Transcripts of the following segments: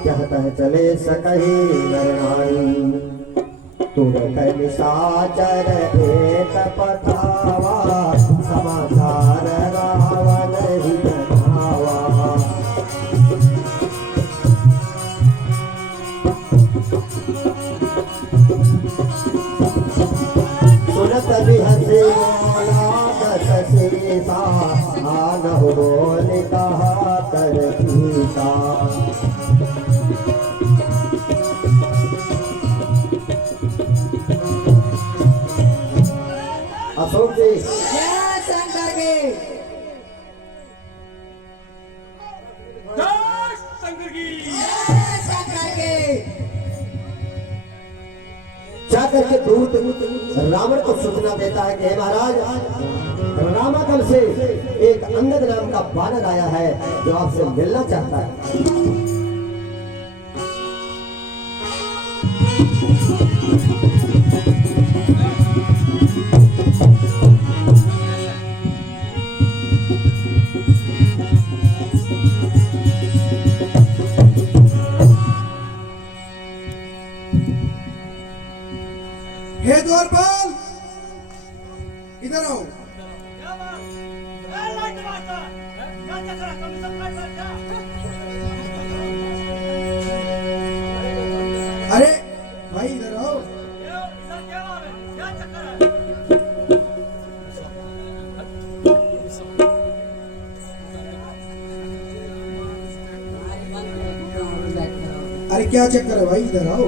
कहता चले सकही नर नारी। तुर निशाचर एक पठावा समाचार रावण ही जनावा। सुनत भी हंसी बोला दस सीता आन बोल कहा कर सीता। अशोक जी जय शंकर की जय शंकर की जय शंकर की। जाकर के दूत रावण को सूचना देता है कि हे महाराज, रामाकल से एक अंगद नाम का बानर आया है जो आपसे मिलना चाहता है। हे द्वारपाल, इधर आओ। अरे भाई इधर आओ। अरे क्या चक्कर है भाई, इधर आओ।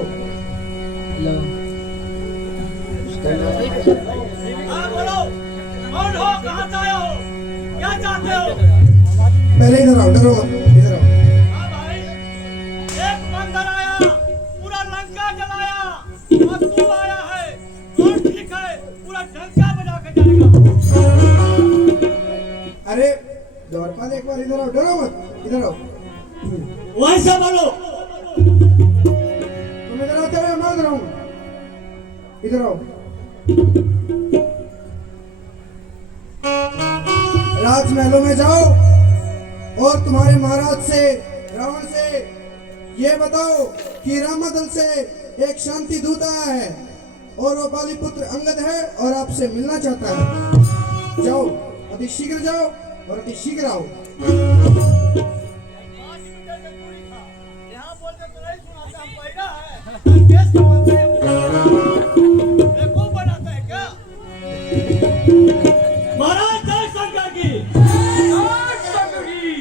हाँ बोलो, कौन हो, कहाँ से आए हो, क्या चाहते हो? पहले इधर आओ, डरो मत, इधर आओ। हाँ भाई, एक बंदर आया, पूरा लंका जलाया, और तू आया है, कौन ठीक है, पूरा डंका बजा के जाएगा। अरे द्वारपाल एक बार इधर आओ, डरो मत, इधर आओ। वैसे बोलो। तुम इधर आते हो, मैं इधर आऊं। इधर आओ। राजमहलों में जाओ और तुम्हारे महाराज से, रावण से ये बताओ कि रामादल से एक शांति दूत आया है और वो बाली पुत्र अंगद है और आपसे मिलना चाहता है। जाओ, अति शीघ्र जाओ और अति शीघ्र आओ। यहाँ बोलते तो नहीं सुनाते, हम पैदा है, केस करवाते हैं, बेवकूफ बनाते हैं क्या? महाराज जय शंकर की, जय शंकर की।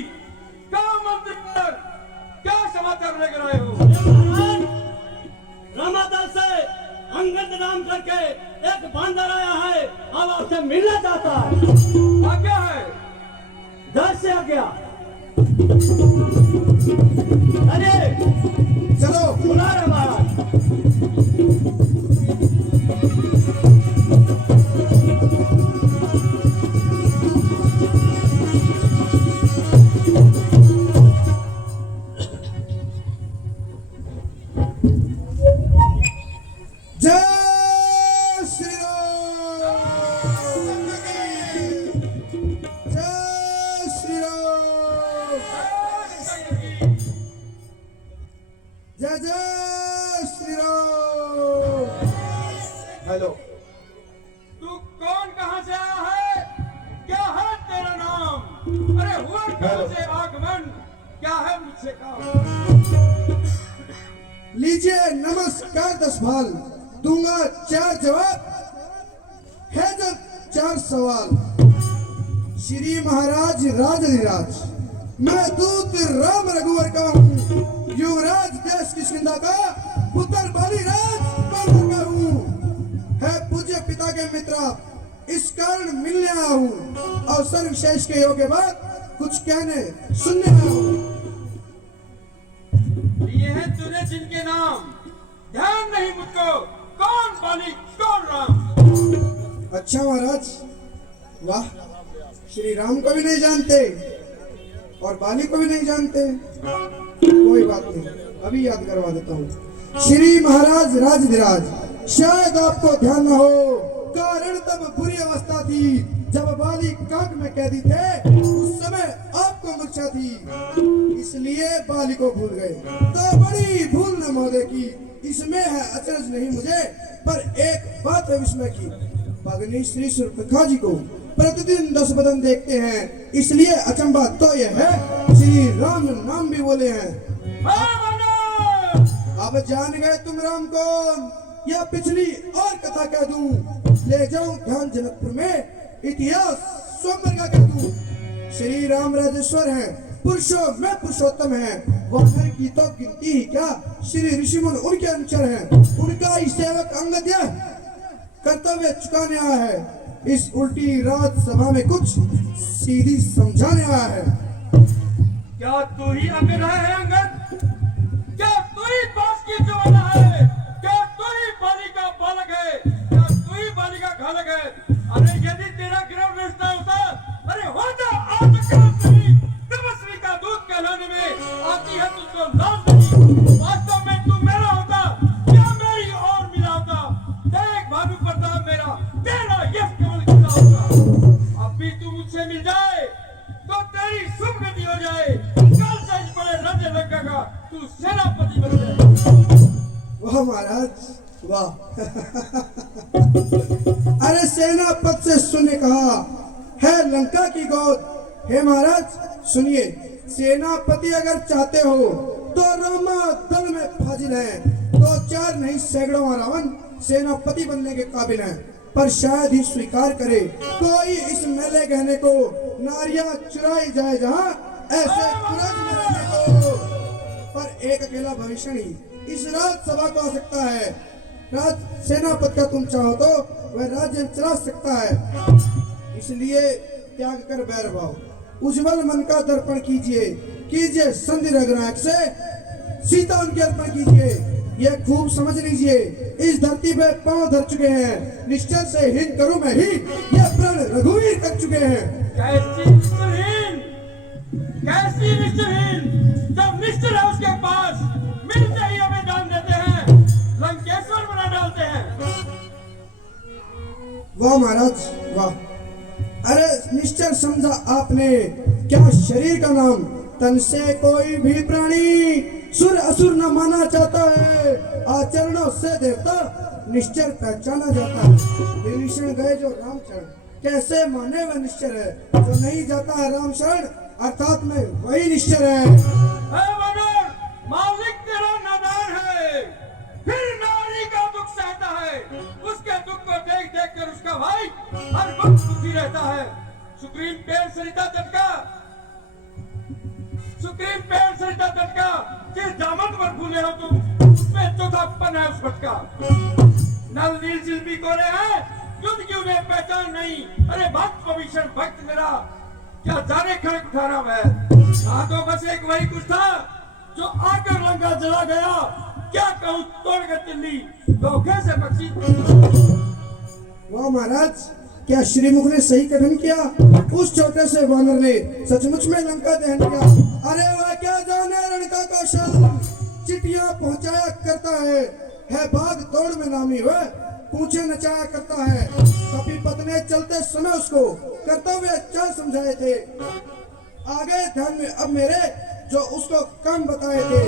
क्या मंत्री पर क्या समाचार लेकर आए हो? महाराज, रामादल से अंगद नाम करके एक बंदर आया है, अब आपसे मिलना चाहता है। आज्ञा है, घर से आज्ञा। अरे चलो बुला रहे महाराज। जय श्री राम। जय श्री राम। जय जय श्री राम। हेलो, तू कौन, कहाँ से आया है, क्या है तेरा नाम, अरे हुआ कहाँ से आगमन, क्या है मुझसे कहा। लीजिए नमस्कार 10 भाल, दूंगा 4 जवाब, है जब 4 सवाल। श्री महाराज राजधिराज, मैं दूत राम रघुवर का हूँ, युवराज देश किष्किंधा का, पुत्र बालीराज बंदर का हूँ, है पूज्य पिता के मित्र, इस कारण मिलने आया हूँ। अवसर विशेष के योग के बाद कुछ कहने सुनने आया हूँ। ये है तूने जिनके नाम, ध्यान नहीं मुझको, कौन बाली कौन राम। अच्छा महाराज, वाह, श्री राम को भी नहीं जानते और बाली को भी नहीं जानते। कोई बात नहीं, अभी याद करवा देता हूँ। श्री महाराज राजधिराज, शायद आपको ध्यान न हो, कारण तब बुरी अवस्था थी जब बाली काग में कैदी थे। उस समय आप आपको मूर्छा थी, इसलिए बाली को भूल गए। तो बड़ी भूल न महोदय की, इसमें है अचरज नहीं मुझे, पर एक बात है विस्मय की। भगनी श्री सुरप्रखा जी को प्रतिदिन 10 बदन देखते हैं, इसलिए अचंबा तो यह है श्री राम नाम भी बोले हैं। अब जान गए तुम राम कौन, या पिछली और कथा कह दूं, ले जाऊं ध्यान जनकपुर में, इतिहास स्वयं का कह दूं। श्री राम राजेश्वर हैं, पुरुषों में पुरुषोत्तम हैं, वानर की तो गिनती ही क्या, श्री ऋषिमुनि उनके अनुचर हैं, उनका ही सेवक अंगद कर्तव्य चुकाने आया है, इस उल्टी रात सभा में कुछ सीधी समझाने आया है। क्या तू ही अंगद है अंगद? क्या तू ही बास की जवाना है? क्या तू ही बाली का बालक है? क्या तू ही बाली का घालक है? अरे यदि तेरा गिरह रिश्ता होता, अरे होता आज तपस्वी का दूध कहलाने में आती है तुझको लाज नहीं। वास्तव में तू मेरा होता क्या मेरी और मिला होता? देख भानु प्रताप मेरा, तेरा यश केवल गिरा होगा। अब भी तू मुझसे मिल जाए तो तेरी शुभ गति हो जाए, कल से इस बड़े राज्य लंका का तू सेनापति बन जाए। वाह महाराज वाह। अरे सेनापति से सुने कहा है लंका की गोद। हे महाराज सुनिए, सेनापति अगर चाहते हो तो रामा दल में फाजिल है, 2-4 नहीं सैकड़ों रावण सेनापति बनने के काबिल हैं, पर शायद ही स्वीकार करे कोई इस मेले गहने को, नारियां चुराई जाए जहां ऐसे कुरज में रहने को। पर एक अकेला भविष्य नहीं इस राज सभा को आ सकता है। राज सेनापति का तुम चाहो तो वह राज्य चला सकता है, इसलिए त्याग कर बैर भाव, उज्जवल मन का दर्पण कीजिए, कीजिए संधि रघुनायक से सीता उनके अर्पण कीजिए। ये खूब समझ लीजिए, इस धरती पे पांव धर चुके हैं, निश्चय से हीन करूं मैं ही, ये प्रण रघुवीर कर चुके हैं। कैसी निश्चलहीन, कैसी निश्चलहीन, जब निश्चल है उसके पास मिलते ही हमें जान देते हैं, लंकेश्वर बना डालते हैं। वाह महाराज वाह। अरे निश्चल समझा आपने, क्या शरीर का नाम, तन से कोई भी प्राणी सुर असुर न माना जाता है, आचरणों से देवता निश्चल पहचाना जाता है। विभीषण गए जो राम शरण, कैसे माने वह निश्चल है, जो नहीं जाता है राम शरण अर्थात में वही निश्चल है। मगर मालिक तेरा नादान है, फिर नारी का दुख सहता है, उसके दुख को देख देख कर उसका भाई हर वक्त दुखी रहता है। सुग्रीव पेड़ सरिता तट का, सुग्रीव पेड़ सरिता तट का जिस दामन पर फूले हो तुम, उसमें चौथापन है उस भटका। नल नील शिल्पी कोरे हैं, युद्ध की उन्हें पहचान नहीं, अरे भक्त विभीषण भक्त मेरा, क्या जाने खड़क उठाना वह, हाँ तो बस एक वही कुछ था जो आकर लंका जला गया, क्या कहूँ तोड़ कर तिल्ली धोखे से बची। वाह महाराज, क्या श्रीमुख ने सही कथन किया, उस छोटे से वानर ने सचमुच में लंका दहन किया। अरे वह क्या जाने रण का कौशल, चिट्ठियां पहुंचाया करता है भाग दौड़ में नामी वह, पूछे नचाया करता है। कभी पत्नी चलते समय उसको कर्तव्य चाल समझाए थे, आ गए ध्यान में अब मेरे जो उसको काम बताए थे।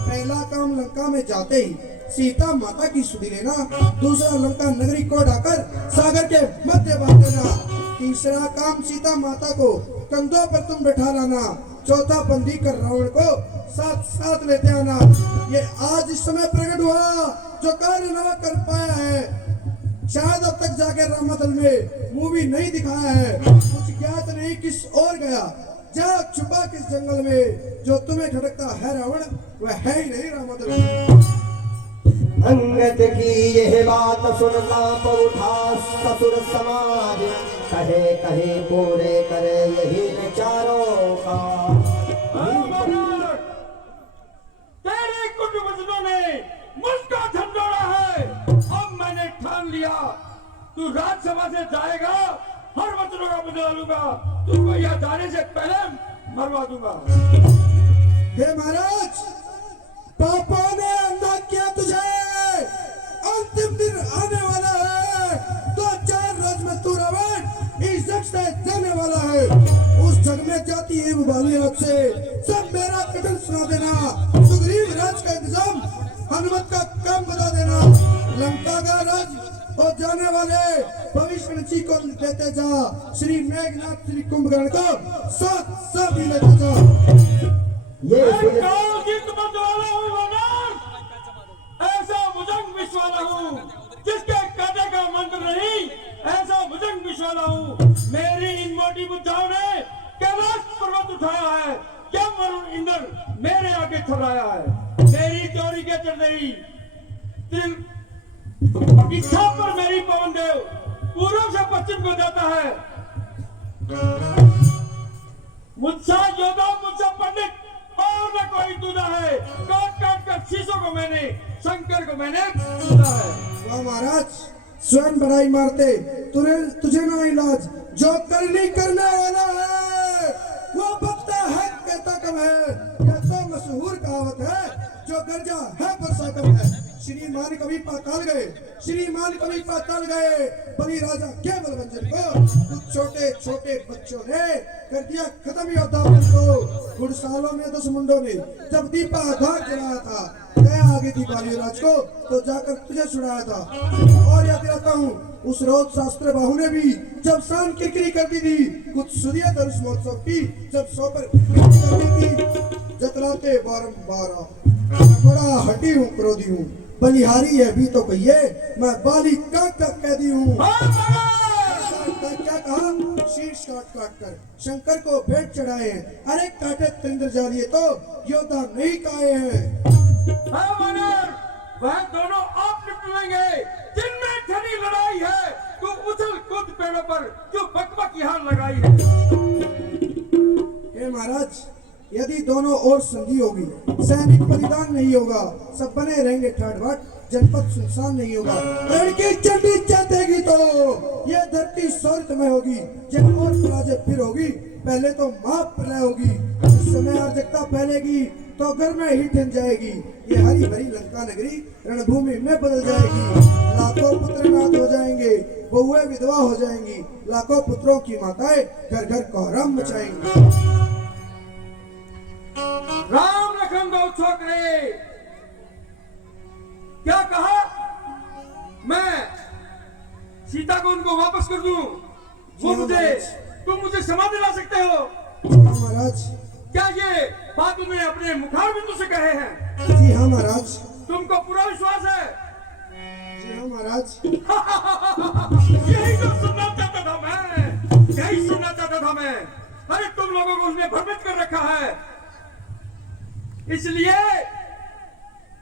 पहला काम लंका में जाते ही सीता माता की सुधि लेना, दूसरा लंका नगरी को ढाकर सागर के मध्य बांध देना, तीसरा काम सीता माता को कंधों पर तुम बैठा लाना, चौथा बंदी कर रावण को साथ साथ लेते आना। ये आज इस समय प्रकट हुआ जो कार्य न कर पाया है, शायद अब तक जाके रामादल में मुंह भी नहीं दिखाया है, कुछ ज्ञात नहीं किस ओर गया, जा छुपा किस जंगल में, जो तुम्हें खटकता है रावण वह है ही नहीं रामादल में। अंगद की यह बात सुनता पौधा ससुर समाज, कहे कहे पूरे करे यही विचारों का। तेरे कुछ वचनों ने मुझको झंझोड़ा है, अब मैंने ठान लिया तू राज्यसभा से जाएगा, हर वचनों का बदला लूंगा, तुझको यह जाने से पहले मरवा दूंगा। हे महाराज, पापा ने अंधा किया तुझे, अंतिम दिन आने वाला है, 2-4 रोज में तू रावण इस जग से जाने वाला है। उस जग में जाती है वो बालू हनुमत का काम बता देना। लंका का राज और जाने वाले भविष्य जी को देते जा। श्री मेघनाथ श्री कुंभकर्ण को साथ ही लेते जा। ये मैं काल की तुमत वाला हूँ वानर, ऐसा भुजंग विष वाला हूँ जिसके काटे का मंत्र नहीं, ऐसा भुजंग विष वाला हूँ। मेरी इन मोटी बुद्धाओं ने कैलाश पर्वत उठाया है, क्या वरुण इंद्र मेरे आगे थर्राया है। मेरी चोरी के चढ़ई इच्छा पर मेरी पवन देव पूर्व से पश्चिम को जाता है। मुझसा योद्धा, मुझसा पंडित और न कोई दूजा है। काट काट कर शीशों को मैंने, शंकर को मैंने दूजा है। वाह महाराज, स्वयं बड़ाई मारते तुझे ना इलाज। जो करनी करने वाला है वो बकता है, कहता कम है। यह तो मशहूर कहावत है, जो गर्जा है बरसा कम है। श्रीमान कभी पाताल गए, श्रीमान कभी पाताल गए। बलि राजा केवल भंजन को कुछ छोटे छोटे बच्चों ने कर दिया खत्म योद्धापन को। घुड़सालों ने 10 मुंडों ने जब दीपा आधार जलाया था, गया आगे थी बालीराज को तो जाकर तुझे छुड़ाया था। और याद दिलाता हूँ, उस रोज शास्त्र बाहु ने भी जब शान किरकिरी कर दी थी, कुछ सुनिए धनुष महोत्सव की जब 100 पर कर दी थी। जतलाते बारंबार बड़ा हटी हूँ, क्रोधी हूँ। बलिहारी है भी तो कहिए, मैं बाली का कैदी हूँ। क्या कहा? शीर्ष काट काट कर शंकर को भेंट चढ़ाए हैं। अरे काटे त्रिंद्र जालिए तो योद्धा नहीं काए हैं। हाँ वानर, वह दोनों आप निपटेंगे जिनमें घनी लड़ाई है। तू उछल कूद पेड़ों पर जो बकबक यहाँ लगाई है। हे महाराज, यदि दोनों ओर संधि होगी, सैनिक बलिदान नहीं होगा, सब बने रहेंगे ठाट बाट, जनपद सुनसान नहीं होगा। लड़की चंडी चलतेगी तो ये धरती स्वर्गमय होगी। जब और पराजय फिर होगी, पहले तो मां प्रलय होगी। इस समय अराजकता फैलेगी तो घर में ही ठन जाएगी। ये हरी भरी लंका नगरी रणभूमि में बदल जाएगी। लाखों पुत्र नाथ हो जाएंगे, बहुएं विधवा हो जाएंगी। लाखों पुत्रों की माताएं घर घर कोहराम मचाएंगी। राम लखन दो छोकरे, क्या कहा? मैं सीता को उनको वापस कर दूं? वो तुम मुझे क्षमा दिला सकते हो? महाराज, क्या ये बात तुमने अपने मुखारबिंदु से कहे हैं? जी हाँ महाराज। तुमको पूरा विश्वास है? जी हाँ महाराज। यही तो सुनना चाहता था मैं, यही सुनना चाहता था मैं। अरे तुम लोगों को उसने भ्रमित कर रखा है, इसलिए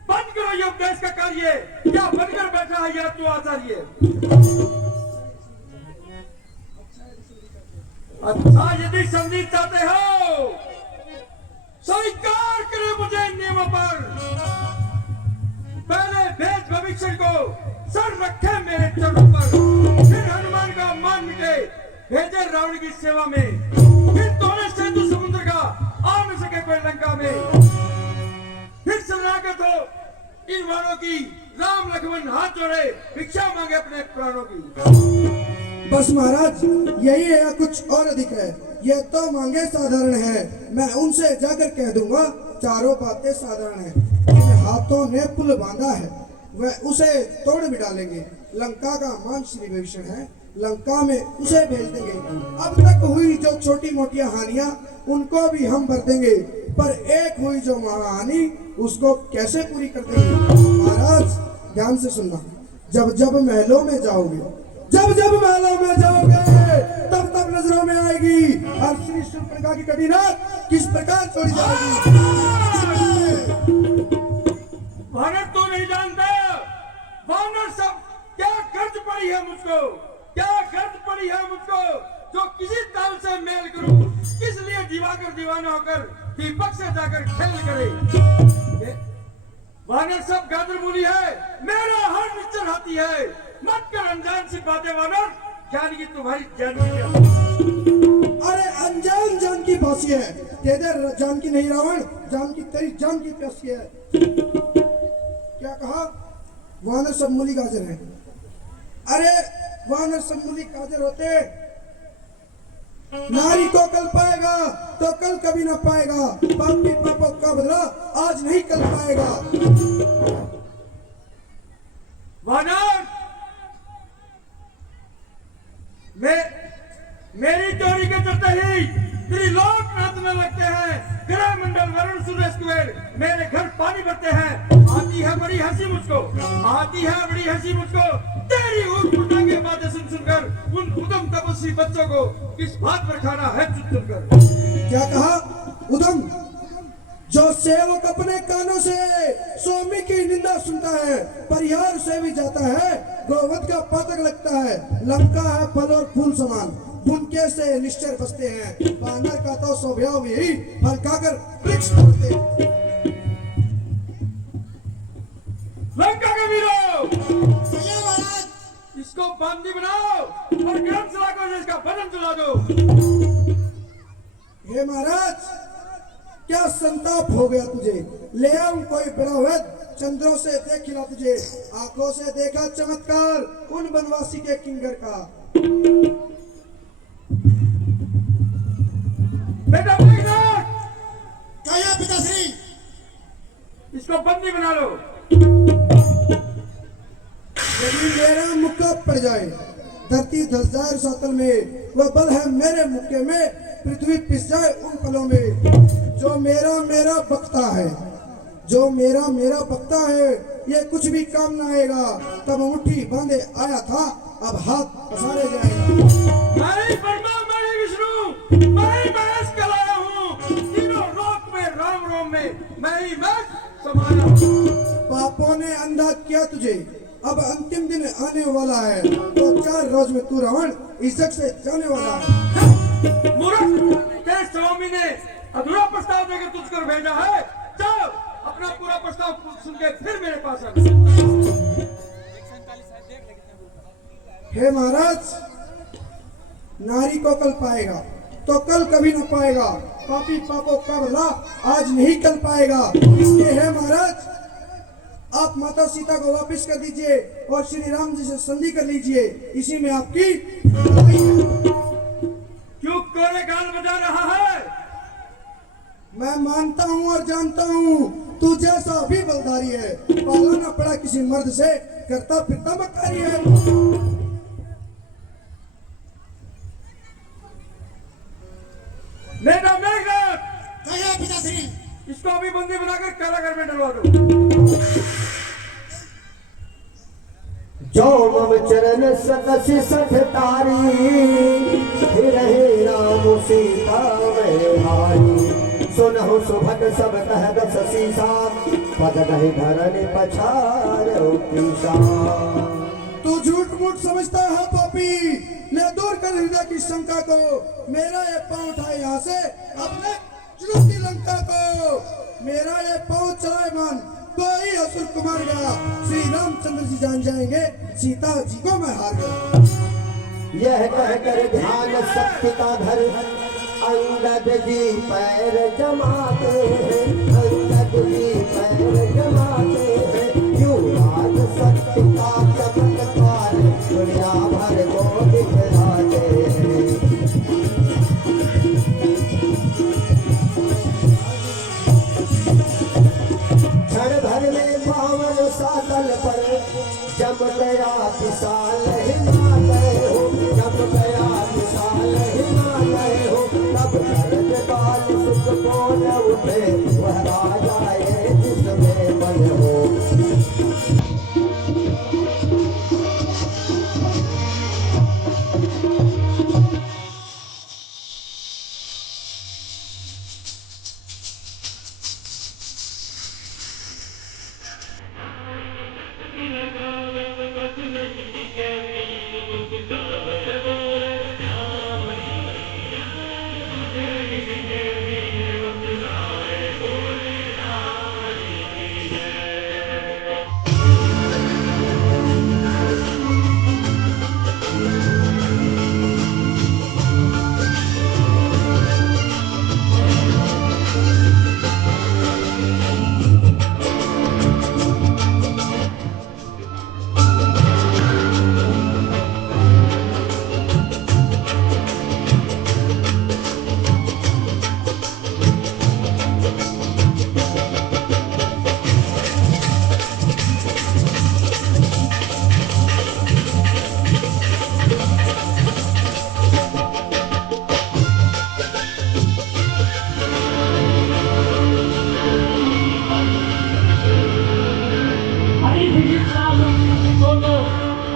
बंद करो ये उपदेश का कार्य। क्या बनकर बैठा है यह तू आचार्य? अच्छा, यदि संधि चाहते हो स्वीकार करे मुझे इन नियमों पर। पहले भेद भविष्य को सर रखे मेरे चरणों पर, फिर हनुमान का मान मिटे भेजे रावण की सेवा में। फिर दोनों सेतु समुद्र का आ न सके कोई लंका में। फिर शरणागत हो इन वालों की, राम लक्ष्मण हाथ जोड़े भिक्षा मांगे अपने प्राणों की। बस महाराज, यही है या कुछ और अधिक है? यह तो मांगे साधारण है, मैं उनसे जाकर कह दूंगा चारों बातें साधारण है। जिन हाथों ने पुल बांधा है वह उसे तोड़ भी डालेंगे। लंका का मान श्री विभीषण है, लंका में उसे भेज देंगे। अब तक हुई जो छोटी मोटी हानियां उनको भी हम भर देंगे, पर एक हुई जो महाहानि उसको कैसे पूरी कर देंगे? महाराज ध्यान से सुनना, जब जब महलों में जाओगे, जब जब महलों में जाओगे, तब तब नजरों में आएगी और श्री शूर्पणखा की कटी नाक किस प्रकार तोड़ी जाएगी। वानर तू नहीं जानता, वानर सब क्या गर्ज पड़ी है मुझको, क्या गर्ज पड़ी है मुझको, जो किसी ताल से मेल करूं, किस लिए दिवाकर दीवाना होकर दीपक से जाकर खेल करे। वानर सब गादर मूली है, मेरा हर निश्चर हाथी है। मत कर अनजान सी बातें वानर, जान की तुम्हारी जान की। अरे अनजान जान की फांसी है, तेरे जान की नहीं रावण, जान की तेरी जान की प्यासी है। क्या कहा? वानर सब मूली गाजर है। अरे वानर सब मूली गाजर होते, नारी को कल पाएगा तो कल कभी ना पाएगा। पापी पापों का बदला आज नहीं कल पाएगा। मेरे घर पानी भरते हैं। आती है बड़ी हंसी मुझको, आती है बड़ी हंसी मुझको, तेरी ऊँट की बातें सुन सुनकर उन उदम तपस्वी बच्चों को किस बात पर खाना है चुन चुनकर। क्या कहा? उदम? जो सेवक अपने कानों से स्वामी की निंदा सुनता है, परिहार से भी जाता है, गोवध का पातक लगता है, लंका है फल और फूल समान, बुनके से निश्चर बसते हैं, बानर का तो स्वभाव यही फल खाकर वृक्ष तोड़ते हैं। लंका के वीरों, इसको बंदी बनाओ और ग्रंथसभा को इसका भजन चला दो। हे महाराज, क्या संताप हो गया तुझे? ले आऊं कोई बड़ा वैद, चंद्रों से देख खिला तुझे, आंखों से देखा चमत्कार उन बनवासी के किंगर का। बेटा मेघनाथ, क्या पिताश्री? इसको बंदी बना लो। यदि मेरा मुक्का पड़ जाए, धरती धस जाए सातल में, वह बल है मेरे मुक्के में, पृथ्वी पिस जाए उन पलों में। जो मेरा मेरा बकता है, जो मेरा मेरा बकता है, ये कुछ भी काम न आएगा। तब मुट्ठी बांधे आया था, अब हाथ पसारे जाएगा। मैं ही ब्रह्मा, मैं ही विष्णु, मैं ही महेश कहलाया हूँ। तीनों लोक में राम रोम में मैं ही मैं समाया हूँ। पापों ने अंधा किया तुझे, अब अंतिम दिन आने वाला है, तो 4 रोज में तू रावण इज्जत से जाने वाला है। मूर्ख, तेरे स्वामी ने अधूरा प्रस्ताव देकर तुझको भेजा है। चल अपना पूरा प्रस्ताव सुन के फिर मेरे पास आ। हे महाराज, नारी को कल पाएगा तो कल कभी न पाएगा, पापी पापों का बदला आज नहीं कल पाएगा। इसलिए हे महाराज, आप माता सीता को वापस कर दीजिए और श्री राम जी से संधि कर लीजिए, इसी में आपकी भलाई है। क्यों कोरे गाल बजा रहा है? मैं मानता हूँ और जानता हूँ, तू जैसा भी बलदारी है, पालना पड़ा किसी मर्द से, करता फिरता मक्कारी है। बेटा मेघनाथ, क्या पिताश्री? इसको अभी बंदी बनाकर कारागार में डलवा दो। जो मम चरण सकसि सठ तारी, फिर हे राम सीता मैं हारी। सुनहु सुभट सब कह दस सीसा, पद नहीं धरन पछारो पीसा। तू झूठ मूठ समझता है पापी, ले दूर कर हृदय की शंका को, मेरा ये पांव उठाए यहाँ से, अपने चुनौती लंका को। मेरा ये पांव चलाए मान, कोई असुर कुमार गया, श्री रामचंद्र जी जान जाएंगे, सीता जी को मैं हार गया। यह कहकर ध्यान शक्ति का धर, अंगद जी पैर जमाते हैं, अंगद जी पैर जमाते हैं। युवराज शक्ति का चमत्कार दुनिया भर को दिखलाते हैं। क्षण भर में पावन सातल पर जम गया विशाल हिमालय हो, जम गया विशाल हिमालय हो। तब भरत बाल सुख बोल उठे, वह आ जाए जिसमें बल हो।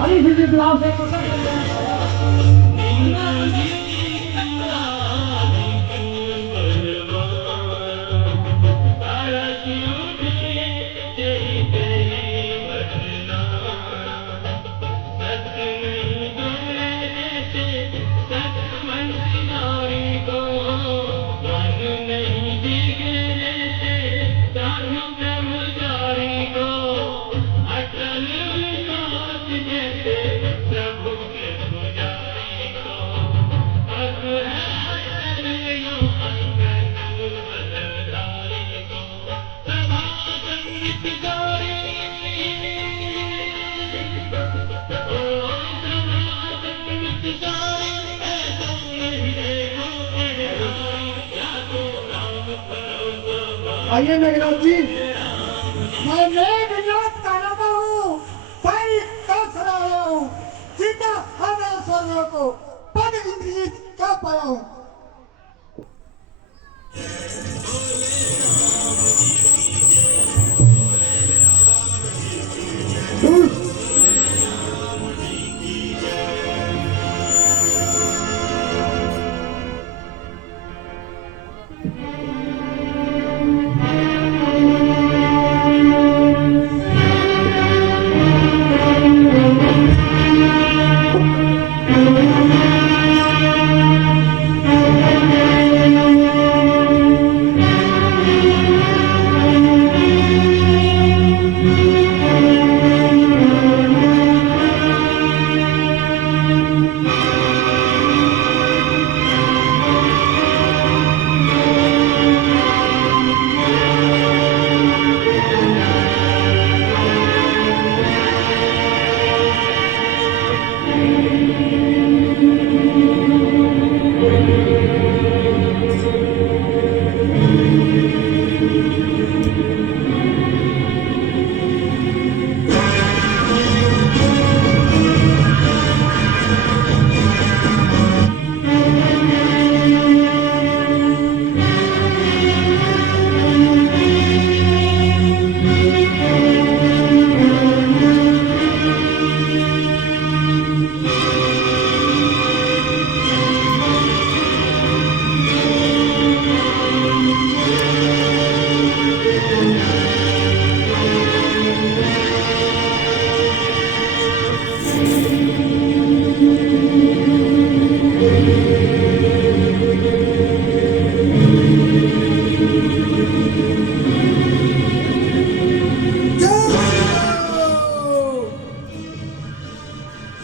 हरी सिद्धि गुलाब से आइए मेघनाथ जी। मैं मेघनाथ का राजा हूँ, भाई का सराया हूँ, सीता हमें स्वर्ग को पद इंद्रजीत का पाया हूँ।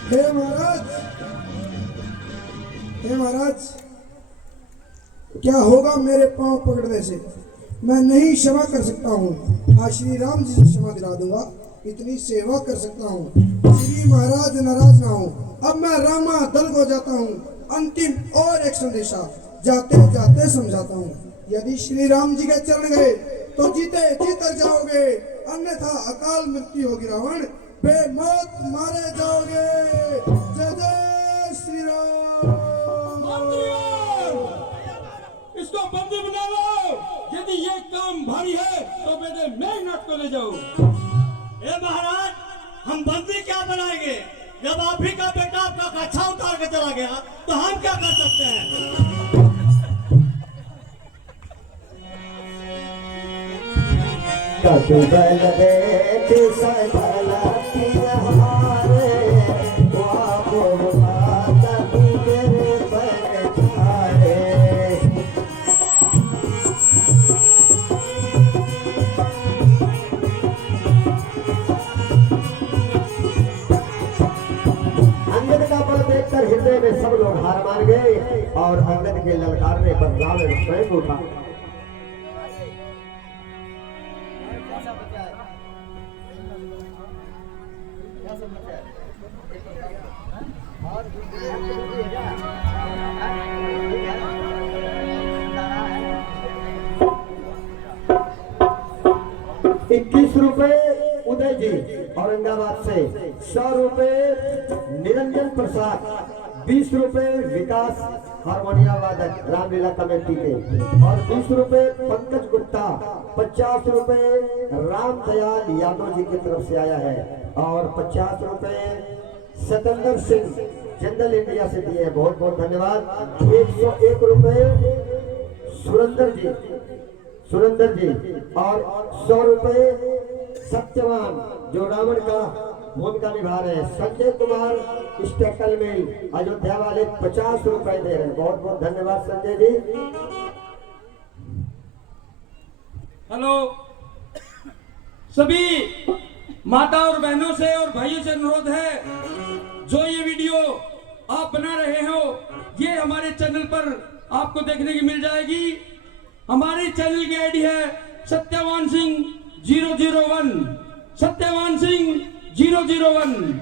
हे महाराज, हे महाराज, क्या होगा मेरे पांव पकड़ने से? मैं नहीं क्षमा कर सकता हूँ। आज श्री राम जी से क्षमा दिला दूंगा, इतनी सेवा कर सकता हूँ। श्री महाराज नाराज ना हो। अब मैं रामा दल को जाता हूँ। अंतिम और एक संदेशा जाते जाते समझाता हूँ। यदि श्री राम जी के चरण गए तो जीते जीतर जाओगे, अन्यथा अकाल मृत्यु होगी। रावण बेमौत मारे जाओगे। जय जय श्री राम। इसको बंदी बना लो। यदि ये काम भारी है तो बेटे मेघनाथ को ले जाओ। ए महाराज, हम बंदी क्या बनाएंगे? जब आप ही का बेटा आपका कच्छा उतार के चला गया तो हम क्या कर सकते हैं? कभी बल देख संभला हमारे ख्वाबों का कभी मेरे बन जाए। अंगद का बल देखकर हृदय में सब लोग हार मान गए और अंगद के ललकारने पर रावण स्वयं उठा। ₹21 उदय जी औरंगाबाद से, ₹100 निरंजन प्रसाद, ₹20 विकास हारमोनिया वादक रामलीला कमेटी के, और ₹20 पंकज गुप्ता, ₹50 राम दयाल यादव जी की तरफ से आया है, और ₹50 सतेंद्र सिंह जंगल इंडिया से दिए हैं, बहुत बहुत धन्यवाद। 101 रुपए सुरेंद्र जी और 100 रुपए सत्यवान जो रावण का भूमिका निभा रहे हैं। संजय कुमार स्टेकल में अयोध्या वाले 50 रुपए दे रहे हैं, बहुत बहुत धन्यवाद संजय जी। हेलो सभी माता और बहनों से और भाइयों से अनुरोध है, जो ये वीडियो आप बना रहे हो ये हमारे चैनल पर आपको देखने की मिल जाएगी। हमारे चैनल की आईडी है सत्यवान सिंह 001, सत्यवान सिंह 001,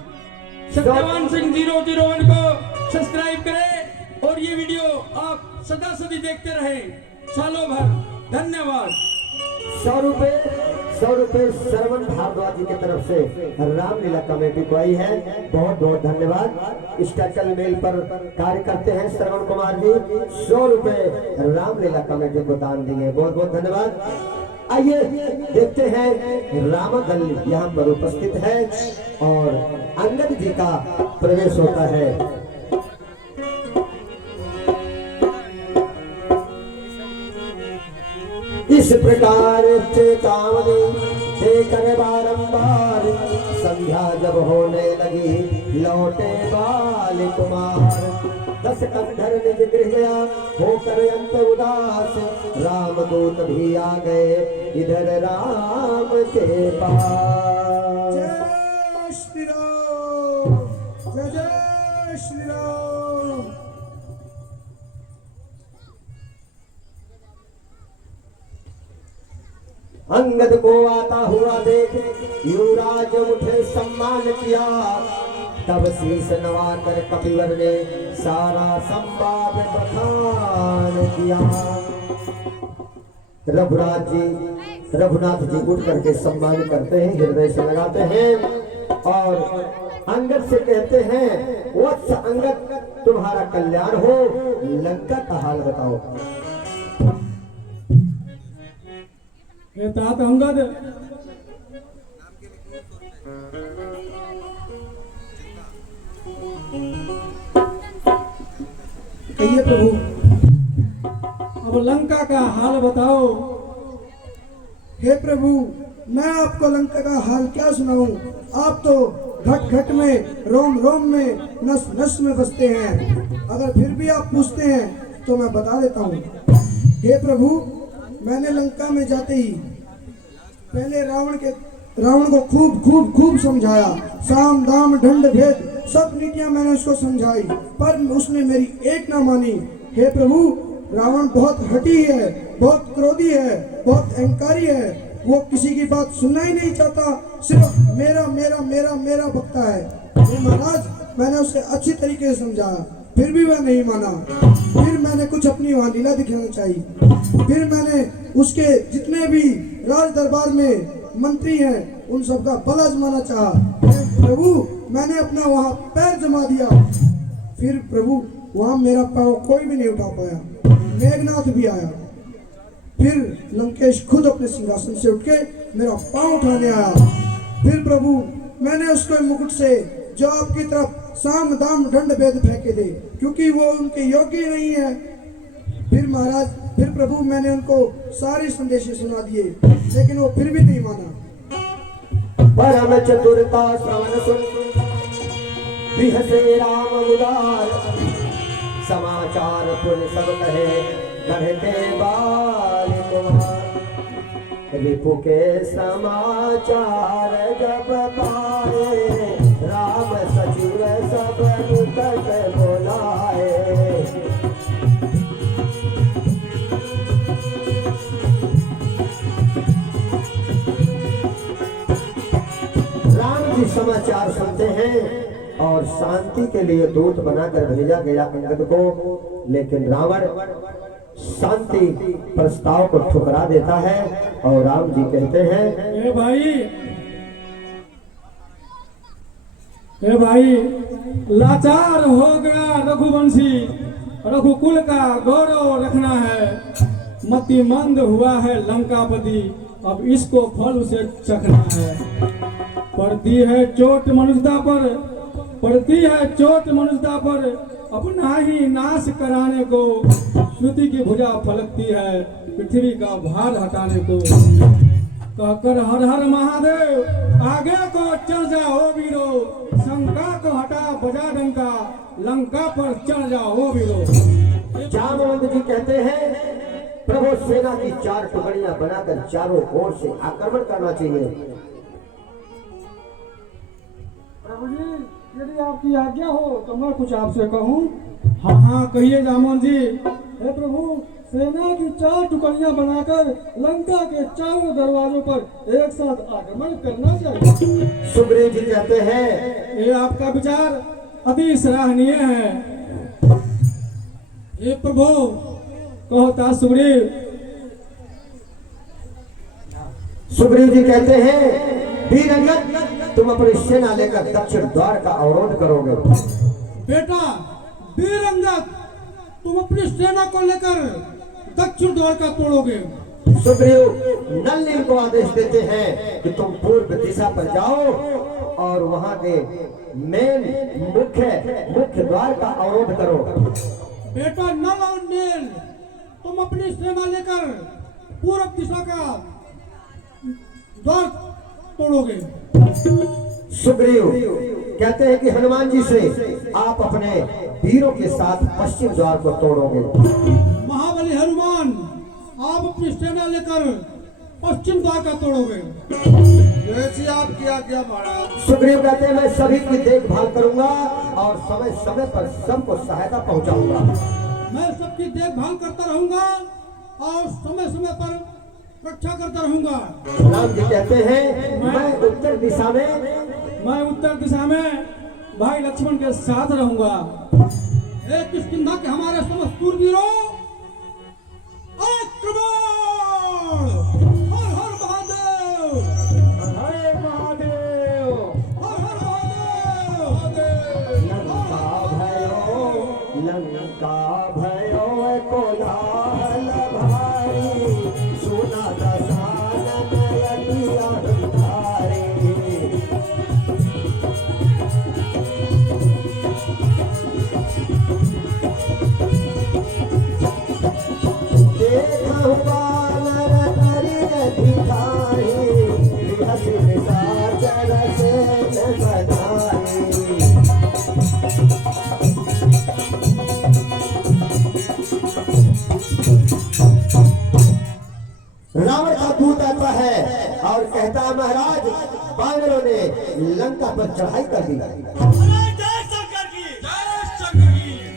सत्यवान सिंह 001 को सब्सक्राइब करें और ये वीडियो आप सदा सदी देखते रहें सालों भर। धन्यवाद। 100 रुपए श्रवण भारद्वाज जी की तरफ से रामलीला कमेटी को आई है, बहुत बहुत धन्यवाद। स्टेकल मेल पर कार्य करते हैं श्रवण कुमार जी, 100 रुपए रामलीला कमेटी को दान दिए, बहुत बहुत धन्यवाद। आइए देखते हैं रामदल यहाँ पर उपस्थित है और अंगद जी का प्रवेश होता है। इस प्रकार चेतावनी देकर बारंबार संध्या जब होने लगी लौटे बाल कुमार। 10 कंधर निज गृह गया होकर अंत उदास, रामदूत भी आ गए इधर राम के पास। जय श्री राम, जय जय श्री राम। अंगद को आता हुआ देख युवराज उठे सम्मान किया, तब शीश नवाकर कपिवर ने सारा संवाद बखान किया। रघुनाथ जी उठ करके सम्मान करते हैं, हृदय से लगाते हैं और अंगद से कहते हैं, वत्स अंगद तुम्हारा कल्याण हो, लंका का हाल बताओ। तात अंगद कहिए प्रभु, अब लंका का हाल बताओ। हे प्रभु, मैं आपको लंका का हाल क्या सुनाऊं? आप तो घट घट में, रोम रोम में, नस नस में बसते हैं। अगर फिर भी आप पूछते हैं तो मैं बता देता हूँ। हे प्रभु, मैंने लंका में जाते ही पहले रावण को खूब समझाया। साम दाम दंड भेद सब नीतियां मैंने उसको समझाई, पर उसने मेरी एक ना मानी। हे प्रभु, रावण बहुत हठी है, बहुत क्रोधी है, बहुत अहंकारी है। वो किसी की बात सुनना ही नहीं चाहता, सिर्फ मेरा मेरा मेरा मेरा बकता है। हे महाराज, मैंने उसे अच्छी तरीके से समझाया, फिर भी वह नहीं माना। फिर मैंने कुछ अपनी वहाँ लीला दिखाना चाहिए। फिर मैंने उसके जितने भी राज दरबार में मंत्री हैं उन सबका बल आजमाना चाहा। प्रभु, मैंने अपना वहाँ पैर जमा दिया, फिर प्रभु वहाँ मेरा पाँव कोई भी नहीं उठा पाया। मेघनाथ भी आया, फिर लंकेश खुद अपने सिंहासन से उठ के मेरा पाँव उठाने आया। फिर प्रभु, मैंने उसको मुकुट से जो आपकी तरफ साम दाम दंड भेद फेंके थे, क्योंकि वो उनके योग्य नहीं है। फिर महाराज, फिर प्रभु, मैंने उनको सारे संदेशे सुना दिए, लेकिन वो फिर भी नहीं माना। परम चतुरता श्रवण सुन बिहसे राम उदार, समाचार पुन सब कहे गढ़ते बाल कुमार। रिपु के समाचार जब पाए, राम सचिव सब निकट बोलाए। राम जी समाचार सुनते हैं और शांति के लिए दूत बनाकर भेजा गया अंगद को, लेकिन रावण शांति प्रस्ताव को ठुकरा देता है और राम जी कहते हैं, ए भाई, लाचार हो गया रघुवंशी, रघुकुल का गौरव रखना है। मति मंद हुआ है लंकापति, अब इसको फल उसे चखना है। पर दी है चोट मनुष्यता पर, पड़ती है चोट मनुष्यता पर अपना ही नाश कराने को। श्रुति की भुजा फलकती है पृथ्वी का भार हटाने को। कहकर हर हर महादेव आगे को चढ़ जाओ वीरो, शंका को हटा बजा डंका, लंका पर चढ़ जाओ वीरो। जामवंत जी कहते हैं प्रभु सेना की 4 टुकड़ियां बनाकर चारों ओर से आक्रमण करना चाहिए। प्रभु जी यदि आपकी आज्ञा हो तो मैं कुछ आपसे कहूँ। हाँ हाँ कहिए जामवंत जी। हे प्रभु सेना की 4 टुकड़ियां बनाकर लंका के चारों दरवाजों पर एक साथ आक्रमण करना चाहिए। सुग्रीव जी कहते हैं ये आपका विचार अति सराहनीय है। हे प्रभु कहता सुग्रीव। सुग्रीव जी कहते हैं वीर अंगद तुम अपनी सेना लेकर दक्षिण द्वार का अवरोध करोगे। बेटा वीर अंगद तुम अपनी सेना को लेकर दक्षिण द्वार का तोड़ोगे। सुग्रीव नल्ली को आदेश देते हैं कि तुम पूर्व दिशा पर जाओ और वहां के मुख्य द्वार का अवरोध करो। बेटा नल और नील तुम अपनी सेना लेकर पूर्व दिशा का द्वार तोड़ोगे। सुग्रीव कहते हैं कि हनुमान जी से आप अपने वीरों के साथ पश्चिम द्वार को तोड़ोगे। महाबली हनुमान आप अपनी सेना लेकर पश्चिम द्वार का तोड़ोगे। जैसी आपकी आज्ञा महाराज। सुग्रीव कहते हैं मैं सभी की देखभाल करूंगा और समय समय पर सबको सहायता पहुंचाऊंगा। मैं सबकी देखभाल करता रहूंगा और समय समय पर रक्षा करता रहूंगा। राम जी कहते हैं मैं उत्तर दिशा में भाई लक्ष्मण के साथ रहूंगा। एक किष्किंधा के हमारे समस्त शूरवीरों आक्रमण! हर हर महादेव! हरे महादेव हर हर महादेव! लंका भयो कोलाहल भारी सुना दसानन लगिया धारी। देखा बानर करि अधिकारी हंस निशाचर से बनाई। रावण का दूत आता है और कहता है महाराज बानरों ने लंका पर चढ़ाई कर दी।